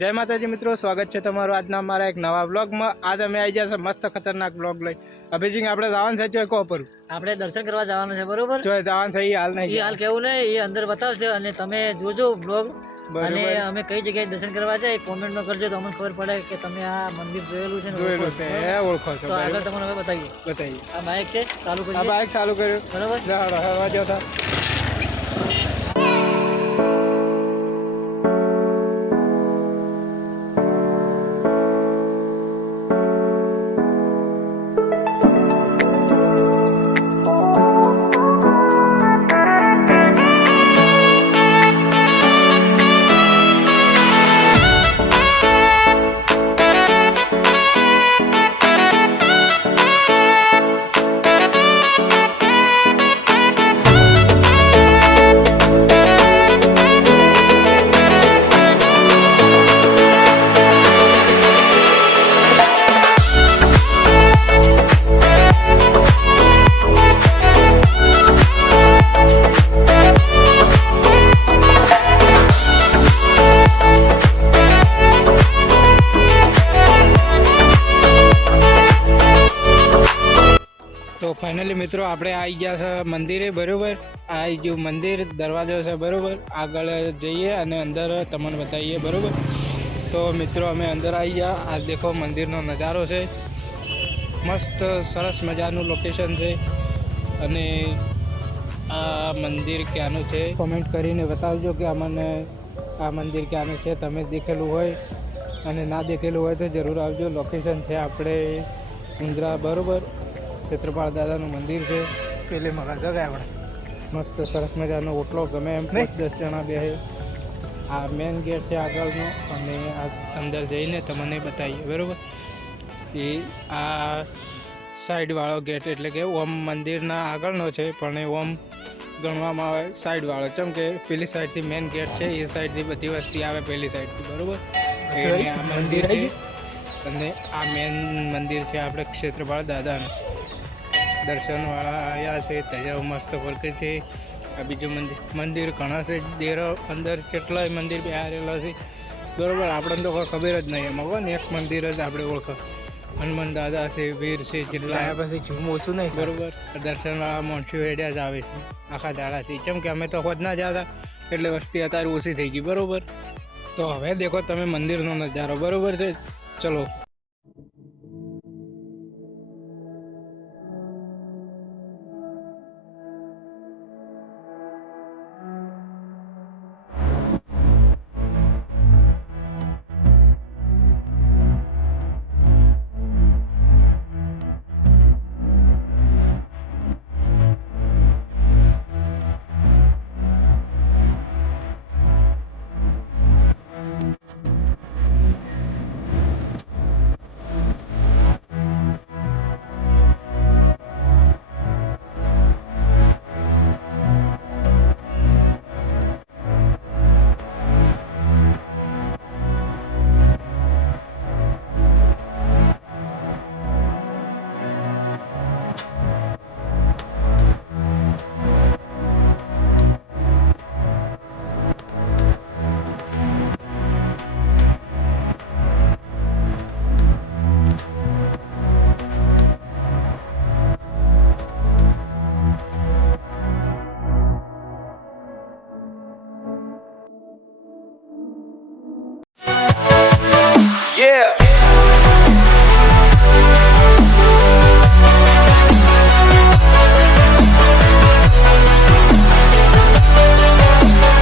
જય માતાજી મિત્રો, સ્વાગત છે તમારું આજના અમારા એક નવા બ્લોગમાં। આજ અમે આવી ગયા છે મસ્ત ખતરનાક બ્લોગ લઈ। અભિજીત આપણે જવાનું છે ચોય કોપર, આપણે દર્શન કરવા જવાનું છે બરોબર। ચોય જવાનું છે એ હાલ નહીં, એ હાલ કેવું નહીં, એ અંદર બતાવશે અને તમે જોજો બ્લોગ। અને અમે કઈ જગ્યાએ દર્શન કરવા જાય કોમેન્ટમાં કરજો તો અમને ખબર પડે કે તમે આ મંદિર જોયેલું છે ને ઓળખો છો। તો આગળ તમને હવે બતાવીએ। આ બાઇક છે, ચાલુ કરીએ। આ બાઇક ચાલુ કર્યું બરોબર, જાડો હવા જતા। તો ફાઇનલી મિત્રો આપણે આવી ગયા છે મંદિરે બરોબર। આ જો મંદિર દરવાજો છે બરોબર, આગળ જઈએ અને અંદર તમને બતાવીએ બરોબર। તો મિત્રો અમે અંદર આવી ગયા। આ દેખો મંદિરનો નજારો છે, મસ્ત સરસ મજાનું લોકેશન છે। અને આ મંદિર ક્યાંનું છે કોમેન્ટ કરીને બતાવજો કે અમને આ મંદિર ક્યાંનું છે, તમે દેખેલું હોય અને ના દેખેલું હોય તો જરૂર આવજો। લોકેશન છે આપણે મુંદ્રા બરોબર, ક્ષેત્રપાળ દાદાનું મંદિર છે। પેલે મગા જગાય આપણે મસ્ત સરસ મજાનો ઓટલો ગમે એમ 10 જણા બેસે। આ મેન ગેટ છે આગળનો અને આ અંદર જઈને તમને બતાવીએ બરાબર। એ આ સાઈડવાળો ગેટ એટલે કે ઓમ મંદિરના આગળનો છે, પણ એ ઓમ ગણવામાં આવે સાઈડવાળો, કેમ કે પેલી સાઈડથી મેન ગેટ છે, એ સાઈડથી બધી વસ્તી આવે પેલી સાઈડથી બરાબર। એટલે આ મંદિર છે અને આ મેન મંદિર છે આપણે ક્ષેત્રપાળ દાદાનું। દર્શનવાળા આવ્યા છે, ત્યાં મસ્ત ફરકે છે। આ બીજું મંદિર ઘણા છે, દેરો અંદર કેટલાય મંદિર બેહારેલા છે બરાબર। આપણને તો કોઈ ખબર જ નહીં, એમાં કોને એક મંદિર જ આપણે ઓળખો, હનુમાન દાદા છે, વીર છે, જેટલા પછી ઝૂમ ઓછું નહીં બરાબર। દર્શનવાળા મોણસી વેડ્યા જ આવે છે આખા દાડાથી, કેમ કે અમે તો ખોદ ના જતા એટલે વસ્તી અત્યારે ઓછી થઈ ગઈ બરાબર। તો હવે દેખો તમે મંદિરનો નજારો બરાબર છે, ચલો। Yeah.